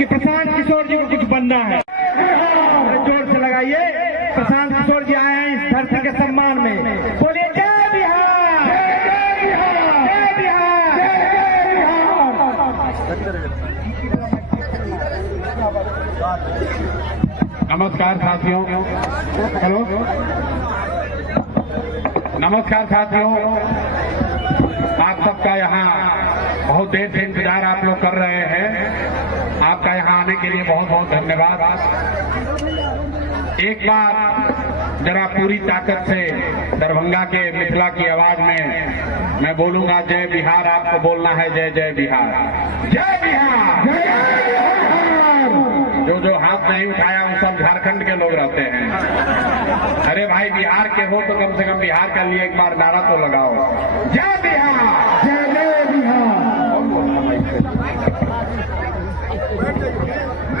कि प्रशांत किशोर जी को कुछ बनना है। जोर से लगाइए। प्रशांत किशोर जी आए हैं इस धरती के सम्मान में। बोलिए जय बिहार, जय बिहार, जय बिहार, जय बिहार। नमस्कार साथियों। हेलो, नमस्कार साथियों। आप सबका यहाँ बहुत देर से इंतजार आप लोग कर रहे हैं। आपका यहाँ आने के लिए बहुत बहुत धन्यवाद। एक बार जरा पूरी ताकत से दरभंगा के मिथिला की आवाज में मैं बोलूंगा जय बिहार। आपको बोलना है जय जय बिहार, जय बिहार, जय बिहार। जो हाथ नहीं उठाया वो सब झारखंड के लोग रहते हैं। अरे भाई बिहार के हो तो कम से कम बिहार के लिए एक बार नारा तो लगाओ। जय बिहार, जय जय बिहार,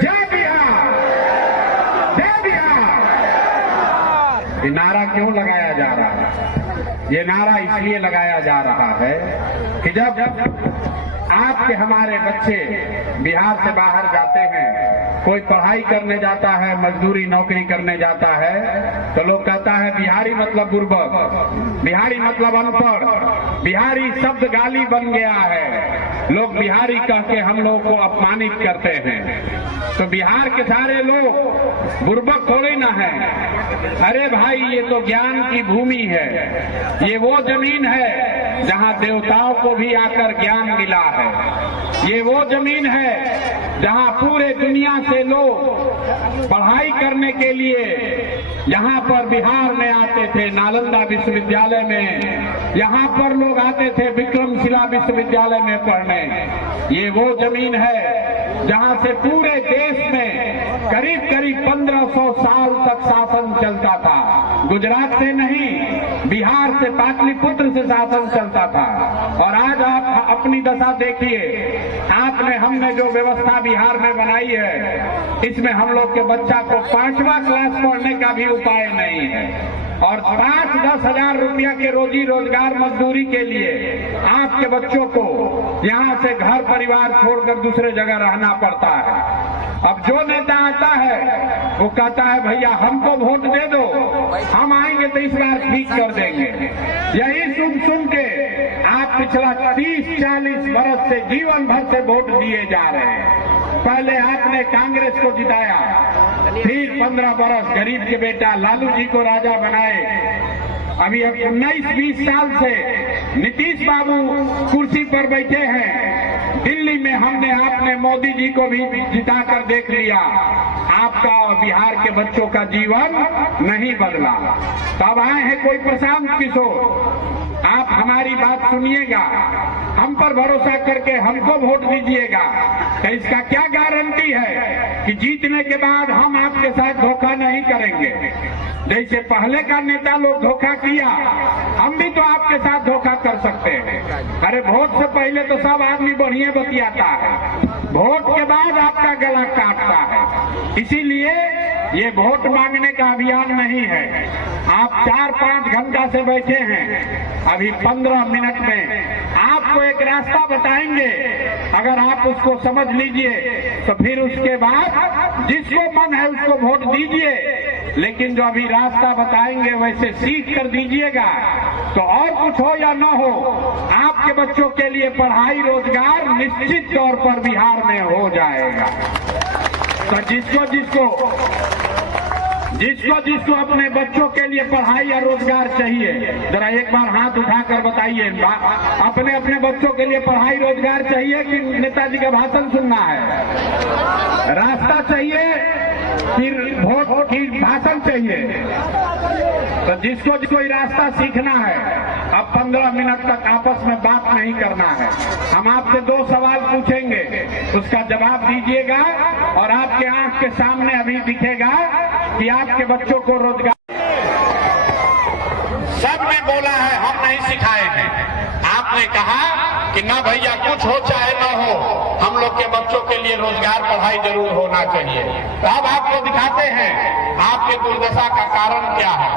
जय बिहार, जय बिहार। ये नारा क्यों लगाया जा रहा है? ये नारा इसलिए लगाया जा रहा है कि जब आपके हमारे बच्चे बिहार से बाहर जाते हैं, कोई पढ़ाई करने जाता है, मजदूरी नौकरी करने जाता है, तो लोग कहता है बिहारी मतलब बुर्बक, बिहारी मतलब अनपढ़, बिहारी शब्द गाली बन गया है। लोग बिहारी कह के हम लोग को अपमानित करते हैं। तो बिहार के सारे लोग बुर्बक थोड़े ना है। अरे भाई ये तो ज्ञान की भूमि है। ये वो जमीन है जहाँ देवताओं को भी आकर ज्ञान मिला है। ये वो जमीन है जहाँ पूरे दुनिया से लोग पढ़ाई करने के लिए यहाँ पर बिहार में आते थे। नालंदा विश्वविद्यालय में यहाँ पर लोग आते थे, विक्रमशिला विश्वविद्यालय में पढ़ने। ये वो जमीन है जहाँ से पूरे देश में करीब करीब 1500 साल तक शासन चलता था। गुजरात से नहीं, बिहार से, पाटलिपुत्र से शासन चलता था। और आज आप अपनी दशा देखिए। आपने, हमने जो व्यवस्था बिहार में बनाई है, इसमें हम लोग के बच्चा को 5वां क्लास पढ़ने का भी उपाय नहीं है। और 5-10 हजार रुपया के रोजी रोजगार मजदूरी के लिए आपके बच्चों को यहाँ से घर परिवार छोड़कर दूसरे जगह रहना पड़ता है। अब जो नेता आता है वो कहता है भैया हमको वोट दे दो, हम आएंगे तो इस बार ठीक कर देंगे। यही सुन के आप पिछला 30-40 बरस से जीवन भर से वोट दिए जा रहे हैं। पहले आपने कांग्रेस को जिताया, फिर 15 बरस गरीब के बेटा लालू जी को राजा बनाए। अभी 19-20 साल से नीतीश बाबू कुर्सी पर बैठे हैं। दिल्ली में हमने, आपने मोदी जी को भी जिताकर देख लिया। आपका और बिहार के बच्चों का जीवन नहीं बदला। तब आए हैं कोई प्रशांत किशोर। आप हमारी बात सुनिएगा, हम पर भरोसा करके हमको वोट दीजिएगा। तो इसका क्या गारंटी है कि जीतने के बाद हम आपके साथ धोखा नहीं करेंगे? जैसे पहले का नेता लोग धोखा किया, हम भी तो आपके साथ धोखा कर सकते हैं। अरे वोट से पहले तो सब आदमी बढ़िया बतियाता है, वोट के बाद आपका गला काटता है। इसीलिए ये वोट मांगने का अभियान नहीं है। आप 4-5 घंटा से बैठे हैं, अभी 15 मिनट में आपको एक रास्ता बताएंगे। अगर आप उसको समझ लीजिए तो फिर उसके बाद जिसको मन है उसको वोट दीजिए। लेकिन जो अभी रास्ता बताएंगे वैसे सीख कर दीजिएगा। तो और कुछ हो या न हो, आपके बच्चों के लिए पढ़ाई रोजगार निश्चित तौर पर बिहार में हो जाएगा। तो जिसको अपने बच्चों के लिए पढ़ाई या रोजगार चाहिए, जरा एक बार हाथ उठाकर बताइए। अपने अपने बच्चों के लिए पढ़ाई रोजगार चाहिए कि नेताजी का भाषण सुनना है? रास्ता चाहिए फिर वोट की भाषण चाहिए? तो जिसको रास्ता सीखना है, अब 15 मिनट तक आपस में बात नहीं करना है। हम आपसे 2 सवाल पूछेंगे, उसका जवाब दीजिएगा और आपके आंख के सामने अभी दिखेगा कि आपके बच्चों को रोजगार। सबने बोला है, हम नहीं सिखाए हैं। आपने कहा कि ना भैया कुछ हो चाहे ना हो, हम लोग के बच्चों के लिए रोजगार पढ़ाई जरूर होना चाहिए। तो अब आपको दिखाते हैं आपके दुर्दशा का कारण क्या है।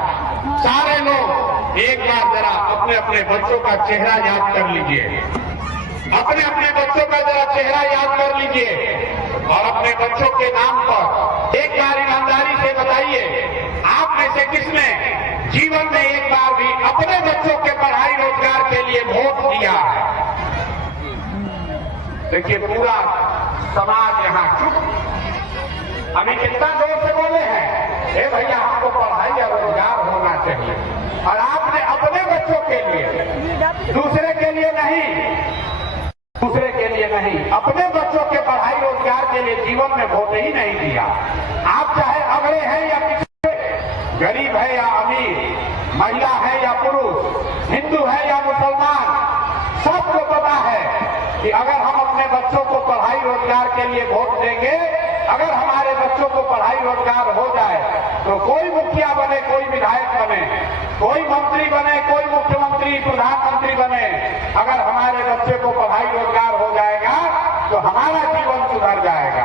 सारे लोग एक बार जरा अपने अपने बच्चों का चेहरा याद कर लीजिए। अपने अपने बच्चों का जरा चेहरा याद कर लीजिए। और अपने बच्चों के नाम पर एक बार ईमानदारी से बताइए, आप में से किसने जीवन में एक बार भी अपने बच्चों के पढ़ाई रोजगार के लिए वोट दिया? देखिए, पूरा समाज यहाँ चुप। अभी कितना जोर से बोले हैं, हे भैया हमको पढ़ाई या रोजगार होना चाहिए, और आपने अपने बच्चों के लिए, दूसरे के लिए नहीं, अपने बच्चों के पढ़ाई रोजगार के लिए जीवन में वोट ही नहीं दिया। आप चाहे अगड़े हैं या पिछड़े, गरीब है या अमीर, महिला है या पुरुष, हिंदू है या मुसलमान, सबको पता है कि अगर हम अपने बच्चों को पढ़ाई रोजगार के लिए वोट देंगे, अगर हमारे बच्चों को पढ़ाई रोजगार हो जाए, तो कोई मुखिया बने, कोई विधायक बने, कोई मंत्री बने, कोई मुख्यमंत्री, प्रधानमंत्री बने, अगर हमारे बच्चे को पढ़ाई रोजगार हो जाएगा तो हमारा जीवन सुधर जाएगा।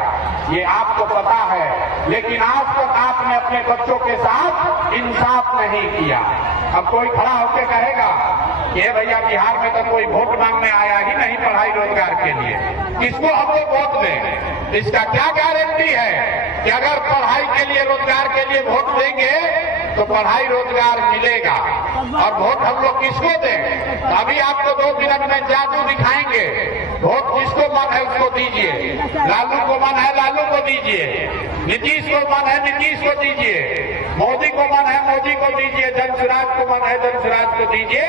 ये आपको पता है, लेकिन आज तक आपने अपने बच्चों के साथ इंसाफ नहीं किया। अब कोई खड़ा होकर कहेगा कि भैया बिहार में तो कोई वोट मांगने आया ही नहीं पढ़ाई रोजगार के लिए, किसको हम लोग वोट दें? इसका क्या गारंटी है कि अगर पढ़ाई के लिए, रोजगार के लिए वोट देंगे तो पढ़ाई रोजगार मिलेगा? और वोट हम लोग किसको दें? तो अभी आपको 2 मिनट में जादू दिखाएंगे। वोट जिसको मन है उसको दीजिए, लालू को मन है लालू को दीजिए, नीतीश को मन है नीतीश को दीजिए, मोदी को मन है मोदी को दीजिए, जनसुराज को मन है जनसुराज को दीजिए।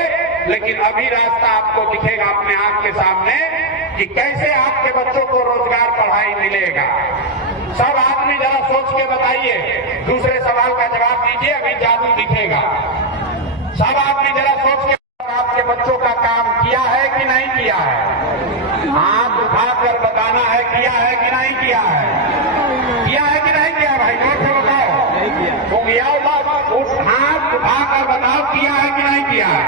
लेकिन अभी रास्ता आपको दिखेगा अपने आंख के सामने कि कैसे आपके बच्चों को रोजगार पढ़ाई मिलेगा। सब आदमी जरा सोच के बताइए, दूसरे सवाल का जवाब दीजिए, अभी जादू दिखेगा। सब आदमी जरा सोच के आपके बच्चों का काम किया है कि नहीं किया है? हाथ उठाकर बताना है, किया है कि नहीं किया है? किया है कि नहीं किया? भाई जोर से बताओ, हाथ उठाकर बताओ, किया है कि नहीं किया है?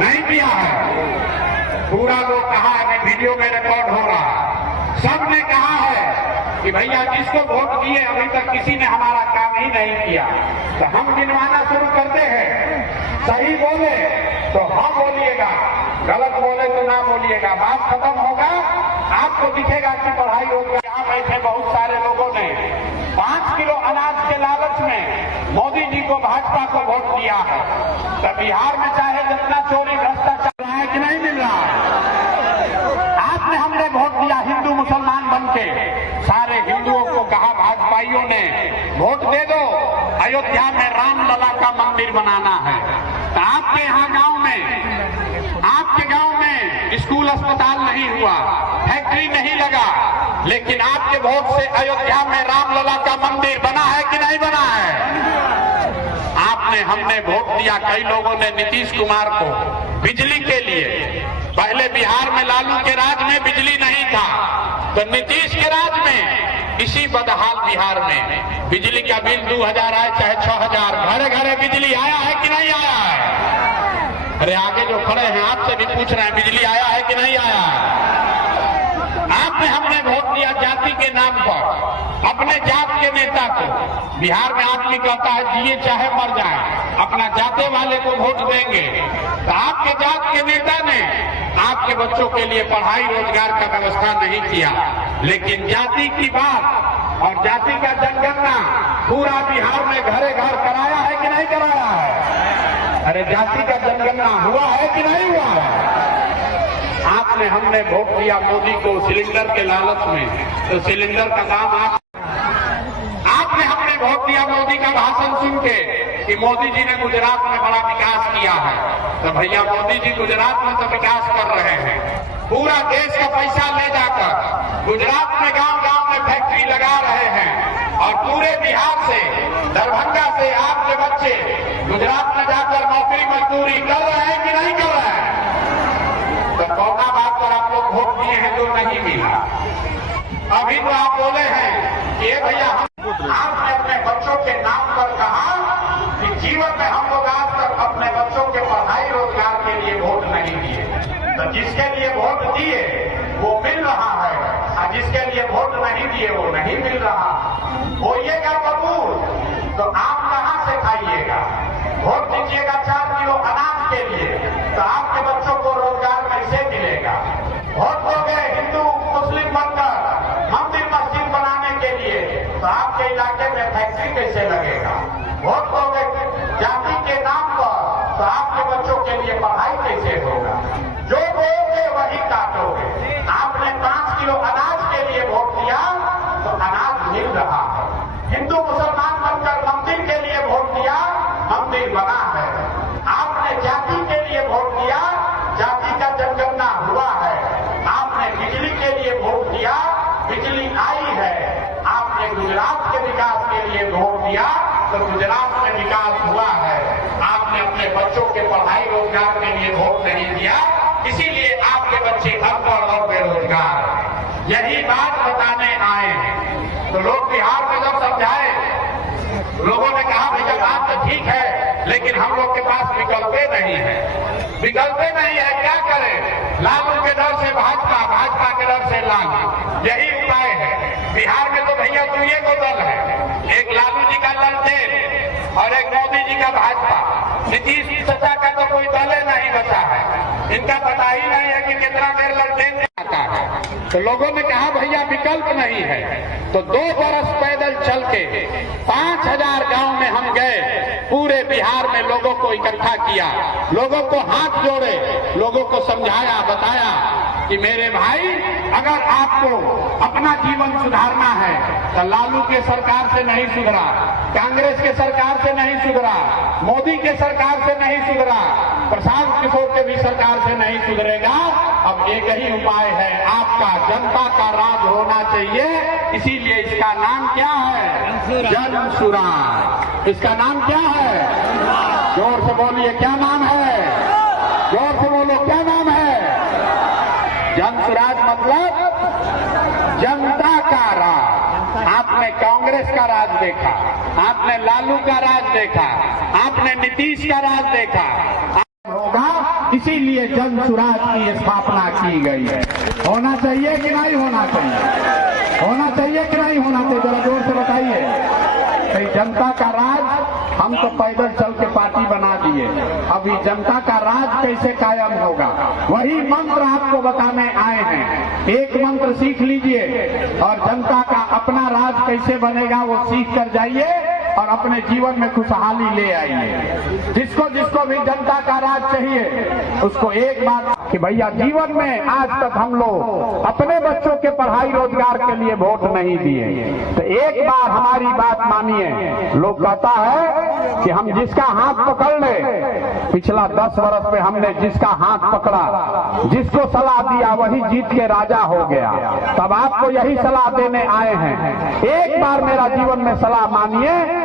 नहीं किया है। पूरा लोग कहा है, वीडियो में रिकॉर्ड हो रहा, सबने कहा है कि भैया जिसको वोट दिए अभी तक किसी ने हमारा काम ही नहीं किया। तो हम गिनवाना शुरू करते हैं, सही बोले तो हाँ बोलिएगा, गलत बोले तो ना बोलिएगा, बात खत्म होगा। आपको दिखेगा कि पढ़ाई रोजगार। यहाँ बैठे बहुत सारे लोगों ने 5 किलो अनाज के लालच में मोदी जी को, भाजपा को वोट दिया है। तो बिहार में चाहे जितना चोरी भ्रष्टाचार चल रहा है कि नहीं मिल रहा है? आपने, हमने वोट दिया हिंदू मुसलमान बनके, सारे हिंदुओं को कहा भाजपाइयों ने वोट दे दो, अयोध्या में रामलला का मंदिर बनाना है। तो आपके यहाँ गांव में, आपके गांव में स्कूल अस्पताल नहीं हुआ, फैक्ट्री नहीं लगा, लेकिन आपके वोट से अयोध्या में रामलला का मंदिर बना है कि नहीं बना है? आपने, हमने वोट दिया, कई लोगों ने नीतीश कुमार को बिजली के लिए। पहले बिहार में लालू के राज में बिजली नहीं था, तो नीतीश के राज में इसी बदहाल बिहार में बिजली का बिल 2000 आए चाहे 6000, घरे घरे बिजली आया है कि नहीं आया है? अरे आगे जो खड़े हैं आपसे भी पूछ रहे हैं, बिजली आया है कि नहीं आया है? आपने, हमने वोट दिया जाति के नाम पर, अपने जात के नेता को। बिहार में आदमी कहता है जिए चाहे मर जाए, अपना जाते वाले को वोट देंगे। तो आपके जात के नेता ने आपके बच्चों के लिए पढ़ाई रोजगार का व्यवस्था नहीं किया, लेकिन जाति की बात और जाति का जनगणना पूरा बिहार में घरे घर कराया है कि नहीं कराया है? अरे जाति का जनगणना हुआ है कि नहीं हुआ है? आपने, हमने वोट दिया मोदी को सिलेंडर के लालच में, तो सिलेंडर का दाम आपने, हमने वोट दिया मोदी का भाषण सुन के कि मोदी जी ने गुजरात में बड़ा विकास किया है। तो भैया मोदी जी गुजरात में तो विकास कर रहे हैं, पूरा देश का पैसा ले जाकर गुजरात में गांव गांव में फैक्ट्री लगा रहे हैं, और पूरे बिहार से, दरभंगा से आपके बच्चे गुजरात में जाकर नौकरी मजदूरी कर रहे हैं कि नहीं कर रहे हैं? तो कौना बात पर आप लोग वोट दिए हैं जो नहीं मिला? अभी तो आप बोले हैं कि भैया आपने अपने बच्चों के नाम पर कहा कि जीवन में हम लोग आज तक अपने बच्चों के पढ़ाई रोजगार के लिए वोट नहीं दिए। तो जिसके लिए वोट दिए वो मिल रहा है, और जिसके लिए वोट नहीं दिए वो नहीं मिल रहा। होइएगा कबूल तो आप कहां से खाइएगा? वोट दीजिएगा 4 किलो अनाज के लिए, तो आपके बच्चों को रोजगार कैसे मिलेगा? वोट दोगे हिंदू मुस्लिम बनकर, मंदिर मस्जिद कैसे लगेगा? वोट दोगे जाति के नाम पर तो आपके बच्चों के लिए पढ़ाई कैसे होगा? जो बोगे वही काटोगे। आपने 5 किलो अनाज के लिए वोट दिया तो अनाज मिल रहा है। हिंदू मुसलमान बनकर मंदिर के लिए वोट दिया, मंदिर बना है। आपने जाति के लिए वोट दिया, जाति का जनगणना हुआ है। आपने बिजली के लिए वोट दिया, बिजली आई है। आपने गुजरात के विकास के लिए वोट दिया तो गुजरात में विकास हुआ है। आपने अपने बच्चों के पढ़ाई रोजगार के लिए वोट नहीं दिया, इसीलिए आपके बच्चे अनपढ़ और बेरोजगार। यही बात बताने आए हैं। तो लोग बिहार में जब समझाए, लोगों ने कहा भैया बात तो ठीक है, लेकिन हम लोग के पास विकल्पे नहीं है। विकल्पे नहीं है, क्या करें? लालू के डर से भाजपा, भाजपा के डर से लालू, यही उपाय है। बिहार में तो भैया दुनिया को दल है, एक लालू जी का ललटेन और एक मोदी जी का भाजपा। नीतीश चाचा का तो कोई दल नहीं बचा है। इनका पता ही नहीं है कि कितना देर ललटेन आता है। तो लोगों ने कहा भैया विकल्प नहीं है, तो 2 बरस पैदल चल के 5000 गांव में हम गए, पूरे बिहार में लोगों को इकट्ठा किया, लोगों को हाथ जोड़े, लोगों को समझाया, बताया कि मेरे भाई अगर आपको अपना जीवन सुधारना है तो लालू के सरकार से नहीं सुधरा, कांग्रेस के सरकार से नहीं सुधरा, मोदी के सरकार से नहीं सुधरा, प्रशांत किशोर के भी सरकार से नहीं सुधरेगा। अब एक ही उपाय है, आपका जनता का राज होना चाहिए। इसीलिए इसका नाम क्या है? जन सुराज। इसका नाम क्या है? जोर से बोलिए, क्या नाम है? जोर से बोलो, क्या नाम है? जन सुराज मतलब जनता का राज। आपने कांग्रेस का राज देखा, आपने लालू का राज देखा, आपने नीतीश का राज देखा होगा, इसीलिए जन सुराज की स्थापना की गई है। होना चाहिए कि नहीं होना चाहिए? होना चाहिए कि नहीं होना चाहिए? जरा जोर से बताइए। जनता का राज हम तो पैदल चल के पार्टी बना दिए, अभी जनता का राज कैसे कायम होगा, वही मंत्र आपको बताने आए हैं। एक मंत्र सीख लीजिए और जनता का अपना राज कैसे बनेगा वो सीख कर जाइए और अपने जीवन में खुशहाली ले आइए। जिसको जिसको भी जनता का राज चाहिए उसको एक बात कि भैया जीवन में आज तक हम लोग अपने बच्चों के पढ़ाई रोजगार के लिए वोट नहीं दिए, तो एक बार हमारी बात मानिए। लोग कहता है कि हम जिसका हाथ पकड़ ले, पिछला 10 वर्ष में हमने जिसका हाथ पकड़ा, जिसको सलाह दिया वही जीत के राजा हो गया। तब आपको यही सलाह देने आए हैं, एक बार मेरा जीवन में सलाह मानिए।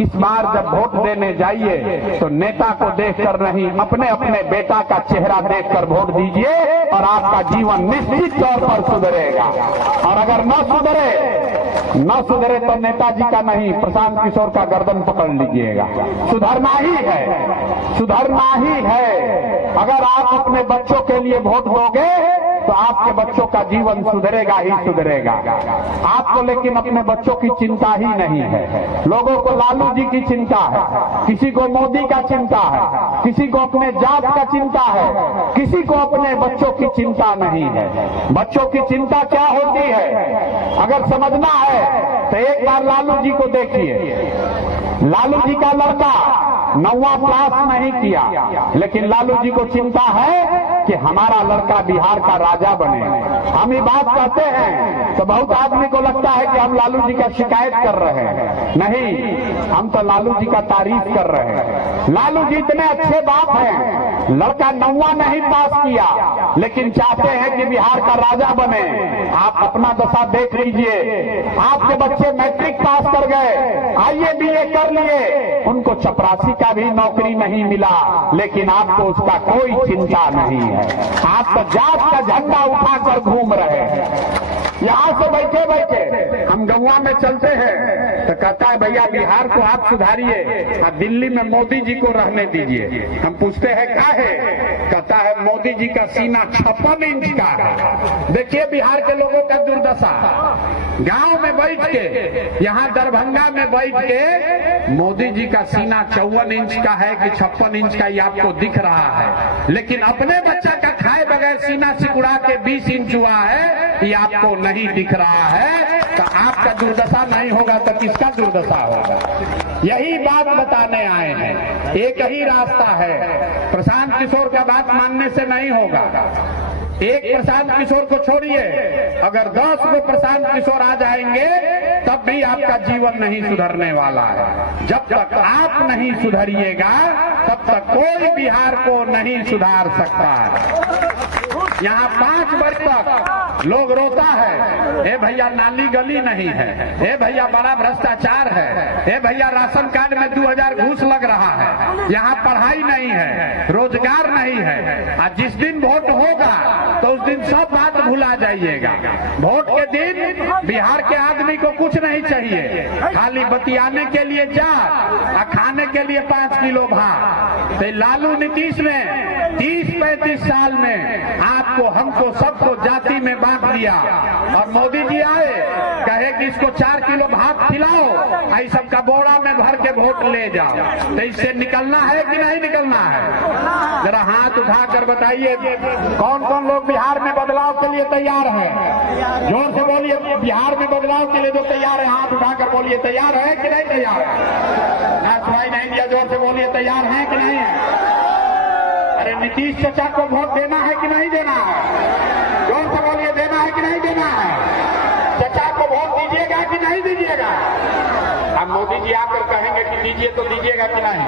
इस बार जब वोट देने जाइए तो नेता को देखकर नहीं, अपने अपने बेटा का चेहरा देखकर वोट दीजिए और आपका जीवन निश्चित तौर पर सुधरेगा। और अगर न सुधरे तो नेताजी का नहीं, प्रशांत किशोर का गर्दन पकड़ लीजिएगा। सुधरना ही है, सुधरना ही है। अगर आप अपने बच्चों के लिए वोट दोगे तो आपके बच्चों का जीवन सुधरेगा ही सुधरेगा। आपको लेकिन अपने बच्चों की चिंता ही नहीं है। लोगों को लालू जी की चिंता है, किसी को मोदी का चिंता है, किसी को अपने जात का चिंता है, किसी को अपने बच्चों की चिंता नहीं है। बच्चों की चिंता क्या होती है अगर समझना है तो एक बार लालू जी को देखिए। लालू जी का लड़का 9वां क्लास नहीं किया, लेकिन लालू जी को चिंता है कि हमारा लड़का बिहार का राजा बने। हम ये बात कहते हैं तो बहुत आदमी को लगता है कि हम लालू जी का शिकायत कर रहे हैं। नहीं, हम तो लालू जी का तारीफ कर रहे हैं। लालू जी इतने अच्छे बाप हैं, लड़का 9वां नहीं पास किया लेकिन चाहते हैं कि बिहार का राजा बने। आप अपना दशा देख लीजिए, आपके बच्चे मैट्रिक पास कर गए, IAA BA कर लिए, उनको चपरासी का भी नौकरी नहीं मिला, लेकिन आपको उसका कोई चिंता नहीं है। आप तो जात का झंडा उठाकर घूम रहे हैं। यहां से बैठे बैठे हम गौवा में चलते हैं तो कहता है भैया बिहार को आप सुधारिए और दिल्ली में मोदी जी को रहने दीजिए। हम पूछते हैं क्या है? कहता है मोदी जी का सीना 56 इंच का है। देखिए बिहार के लोगों का दुर्दशा। गांव में बैठ के, यहाँ दरभंगा में बैठ के मोदी जी का सीना 54 इंच का है कि 56 इंच का, ये आपको दिख रहा है, लेकिन अपने बच्चा का खाए बगैर सीना सिकुड़ा के 20 इंच हुआ है, ये आपको नहीं दिख रहा है। तो आपका दुर्दशा नहीं होगा तो किसका दुर्दशा होगा? यही बात बताने आए हैं। एक ही रास्ता है, प्रशांत किशोर का बात मानने से नहीं होगा। एक प्रशांत किशोर को छोड़िए, अगर 10 को प्रशांत किशोर आ जाएंगे तब भी आपका जीवन नहीं सुधरने वाला है। जब तक आप नहीं सुधरिएगा तब तक कोई बिहार को नहीं सुधार सकता है। यहाँ 5 वर्ष तक लोग रोता है, ए भैया नाली गली नहीं है, ए भैया बड़ा भ्रष्टाचार है, ए भैया राशन कार्ड में 2000 घूस लग रहा है, यहाँ पढ़ाई नहीं है, रोजगार नहीं है। आज जिस दिन वोट होगा तो उस दिन सब बात भुला जाइएगा। वोट के दिन बिहार के आदमी को कुछ नहीं चाहिए, खाली बतियाने के लिए जा और खाने के लिए 5 किलो भात। तो लालू नीतीश ने 30-35 साल में आपको हमको सबको जाति में बांट दिया, और मोदी जी आए कहे कि इसको 4 किलो भात खिलाओ, आई सबका बोरा में भर के वोट ले जाओ। तो इससे निकलना है कि नहीं निकलना है? जरा हाथ उठाकर बताइए कौन कौन लोग बिहार में बदलाव के लिए तैयार है? जोर से बोलिए, बिहार में बदलाव के लिए जो तैयार है हाथ उठाकर बोलिए, तैयार है कि नहीं तैयार? ना सुनाई नहीं दिया, जोर से बोलिए, तैयार है कि नहीं है? अरे नीतीश चाचा को वोट देना है कि नहीं देना है? जोर से बोलिए, देना है कि नहीं देना है? चाचा को वोट दीजिएगा कि नहीं दीजिएगा? अब मोदी जी आकर कहेंगे कि दीजिए तो दीजिएगा कि नहीं?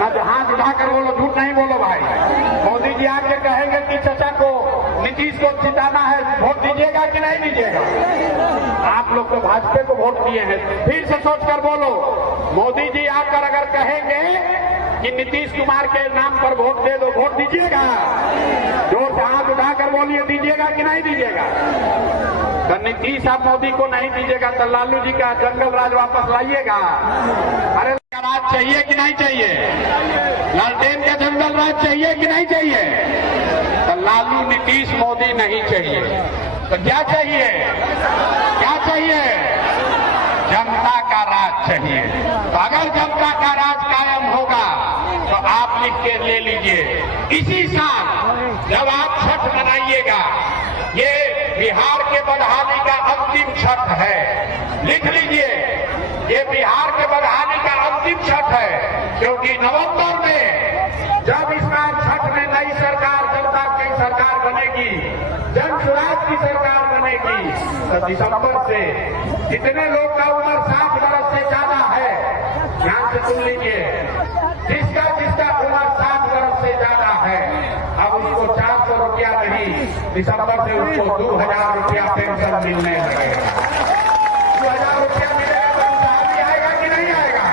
ना तो हाथ उठाकर बोलो, झूठ नहीं बोलो भाई। मोदी जी आकर कहेंगे कि चाचा को नीतीश को जिताना है, वोट दीजिएगा कि नहीं दीजिएगा? आप लोग तो भाजपा को वोट दिए हैं, फिर से सोचकर बोलो। मोदी जी आकर अगर कहेंगे कि नीतीश कुमार के नाम पर वोट दे दो, वोट दीजिएगा? जोर से हाथ उठाकर बोलिए, दीजिएगा कि नहीं दीजिएगा? तो नीतीश आप मोदी को नहीं दीजिएगा तो लालू जी का जंगल राज वापस लाइएगा। अरे राज चाहिए कि नहीं चाहिए? लालटेन का जंगल राज चाहिए कि नहीं चाहिए? तो लालू नीतीश मोदी नहीं चाहिए, तो क्या चाहिए? क्या चाहिए? जनता का राज चाहिए। तो अगर जनता का राज कायम होगा तो आप लिख के ले लीजिए, इसी साल जब आप छठ मनाइएगा, ये बिहार के बदहाली का अंतिम छठ है। लिख लीजिए, ये बिहार के बदहाली का अंतिम छठ है, क्योंकि नवंबर में जब इस बार छठ में नई सरकार, जनता की सरकार बनेगी, जन स्वराज की सरकार बनेगी, तो दिसंबर से जितने लोग का उम्र 60 वर्ष से ज्यादा है, ध्यान से सुन लीजिए, जिसका उम्र 60 वर्ष से ज्यादा है, अब उसको 400 रुपया नहीं, दिसंबर से उसको 2000 रुपया पेंशन मिलने लगेगा। 2000 रुपया मिलेगा तो खुशहाली आएगा कि नहीं आएगा?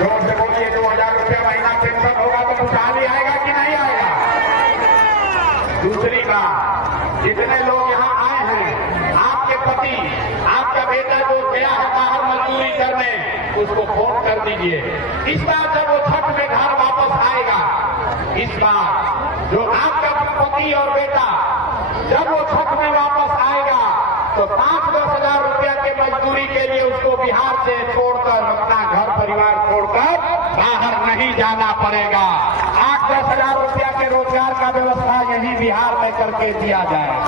जोर से बोलिए, 2000 रुपया महीना पेंशन होगा तो खुशहाली आएगा कि नहीं आएगा? दूसरी बात, जितने लोग यहाँ आए हैं, आपके पति, आपका बेटा जो गया है बाहर मजदूरी करने, उसको फोन कर दीजिए। इस बार जब वो छठ में घर वापस आएगा, इस बार जो आपका पति और बेटा जब वो छठ में वापस आएगा तो 5-10 हजार रुपया के मजदूरी के लिए उसको बिहार से छोड़कर, अपना घर परिवार छोड़कर बाहर नहीं जाना पड़ेगा। 8-10 हजार रुपया के रोजगार का व्यवस्था यही बिहार में करके दिया जाएगा।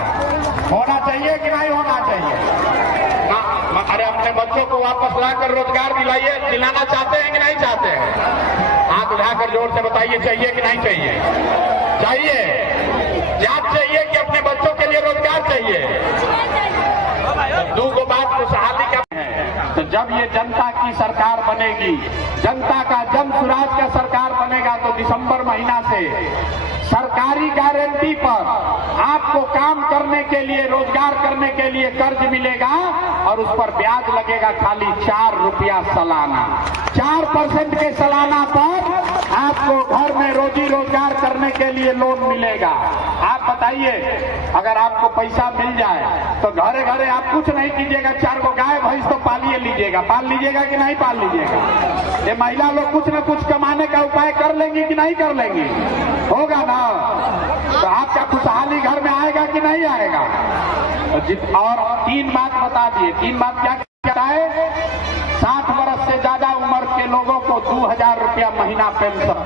होना चाहिए कि नहीं होना चाहिए? अरे अपने बच्चों को वापस लाकर रोजगार दिलाना चाहते हैं कि नहीं चाहते हैं? हाथ उठाकर जोर से बताइए, चाहिए कि नहीं चाहिए? चाहिए। याद चाहिए कि अपने बच्चों के लिए रोजगार चाहिए। दो को बात खुशहाली का है, तो जब ये जनता की सरकार बनेगी, जनता का जन स्वराज का सरकार बनेगा, तो दिसंबर महीना से सरकारी गारंटी पर आपको काम करने के लिए, रोजगार करने के लिए कर्ज मिलेगा, और उस पर ब्याज लगेगा खाली 4 रुपया सालाना। 4% के सालाना पर आपको घर में रोजी रोजगार करने के लिए लोन मिलेगा। आप बताइए, अगर आपको पैसा मिल जाए तो घरे घरे आप कुछ नहीं कीजिएगा, 4 गो गाय भैंस तो पालिए लीजिएगा। पाल लीजिएगा कि नहीं पाल लीजिएगा? ये महिला लोग कुछ न कुछ कमाने का उपाय कर लेंगी कि नहीं कर लेंगी? होगा ना? तो आपका खुशहाली घर में आएगा कि नहीं आएगा? और 3 बात बता दिए। 3 बात क्या क्या है? 60 वर्ष से ज्यादा उम्र के लोगों को 2000 रुपया महीना पेंशन।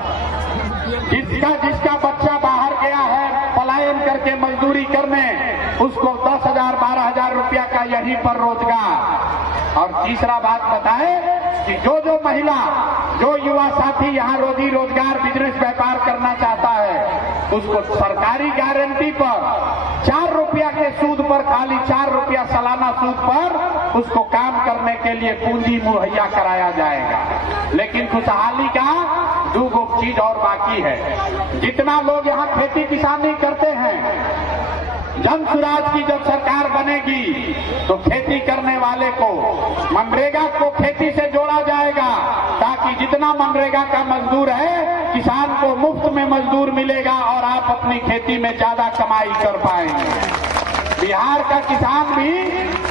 जिसका बच्चा बाहर गया है पलायन करके मजदूरी करने, उसको 10,000 12,000 रुपया का यही वहीं पर रोजगार। और तीसरा बात बताएं कि जो महिला, जो युवा साथी यहाँ रोजी रोजगार बिजनेस व्यापार करना चाहता है, उसको सरकारी गारंटी पर 4 रुपया के सूद पर, खाली 4 रुपया सालाना सूद पर उसको काम करने के लिए पूंजी मुहैया कराया जाएगा। लेकिन खुशहाली का दो चीज और बाकी है। जितना लोग यहाँ खेती किसानी करते हैं, जन सुराज की जब सरकार बनेगी तो खेती करने वाले को, मनरेगा को खेती से जोड़ा जाएगा, ताकि जितना मनरेगा का मजदूर है, किसान को मुफ्त में मजदूर मिलेगा और आप अपनी खेती में ज्यादा कमाई कर पाएंगे। बिहार का किसान भी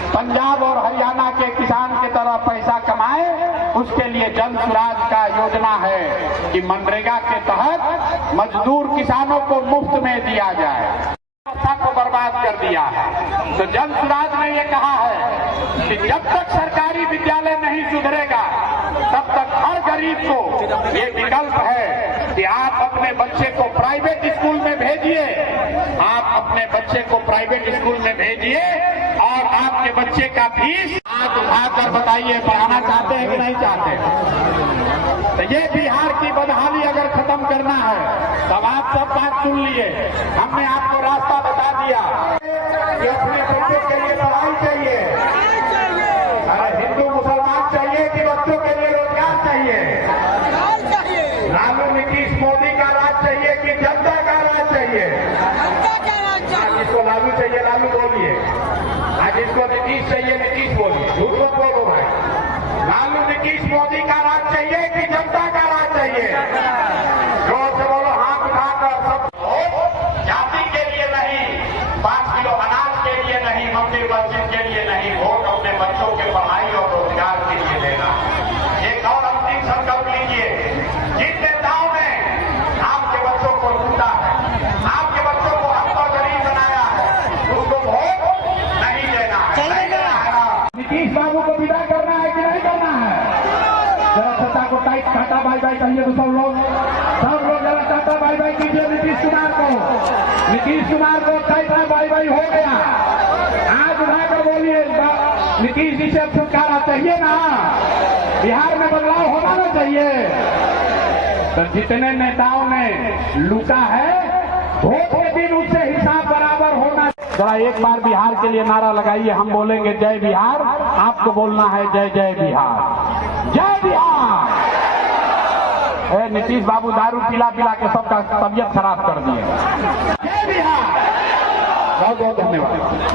पंजाब और हरियाणा के किसान की तरह पैसा कमाए, उसके लिए जन सुराज का योजना है कि मनरेगा के तहत मजदूर किसानों को मुफ्त में दिया जाए। को बर्बाद कर दिया है। तो जन सुराज ने ये कहा है कि जब तक सरकारी विद्यालय नहीं सुधरेगा, तब तक हर गरीब को ये विकल्प है कि आप अपने बच्चे को प्राइवेट स्कूल में भेजिए, आप अपने बच्चे को प्राइवेट स्कूल में भेजिए और आपके बच्चे का फीस हाथ उठाकर बताइए पढ़ाना चाहते हैं कि नहीं चाहते। तो ये बिहार की बदहाली अगर खत्म करना है, तब आप सब बात सुन लिए। हमने आपको रास्ता बता दिया कि अपने बच्चों के लिए पढ़ाई चाहिए। अरे हिंदू मुसलमान चाहिए कि बच्चों के लिए रोजगार चाहिए? लालू नीतीश मोदी का राज चाहिए कि जनता का राज चाहिए? जिसको लालू चाहिए लालू बोलिए, आज जिसको नीतीश चाहिए नीतीश बोलिए, झूठ मत बोलो भाई। लालू नीतीश मोदी का राज चाहिए कि जनता का राज चाहिए? जोर से बोलो, हाथ उठाकर सब। जाति के लिए नहीं, 5 किलो अनाज के लिए नहीं, मंदिर मस्जिद के लिए नहीं, वोट अपने बच्चों के पढ़ाई और रोजगार के लिए देना। एक और अंतिम संकल्प लीजिए, जिन नेताओं ने आपके बच्चों को लूटा है, आपके बच्चों को अंतर गरीब बनाया है, उसको वोट नहीं देना है। नीतीश बाबू को विदा करना है कि नहीं करना है? जरा सत्ता को टाइट टाटा बाय बाय कहिए तो सब लोग जरा टाटा बाय बाय कीजिए नीतीश कुमार को। नीतीश कुमार को टाटा बाय बाय हो गया। आज उठाकर बोलिए, नीतीश जी से छुटकारा चाहिए ना? बिहार में बदलाव होना ना चाहिए? तो जितने नेताओं ने लूटा है, वोट के दिन उससे हिसाब बराबर होना। जरा एक बार बिहार के लिए नारा लगाइए। हम बोलेंगे जय बिहार, आपको बोलना है जय जय बिहार, जय बिहार। नीतीश बाबू दारू पिला पिला के सबका तबियत खराब कर दिए। जय बिहार। बहुत बहुत धन्यवाद।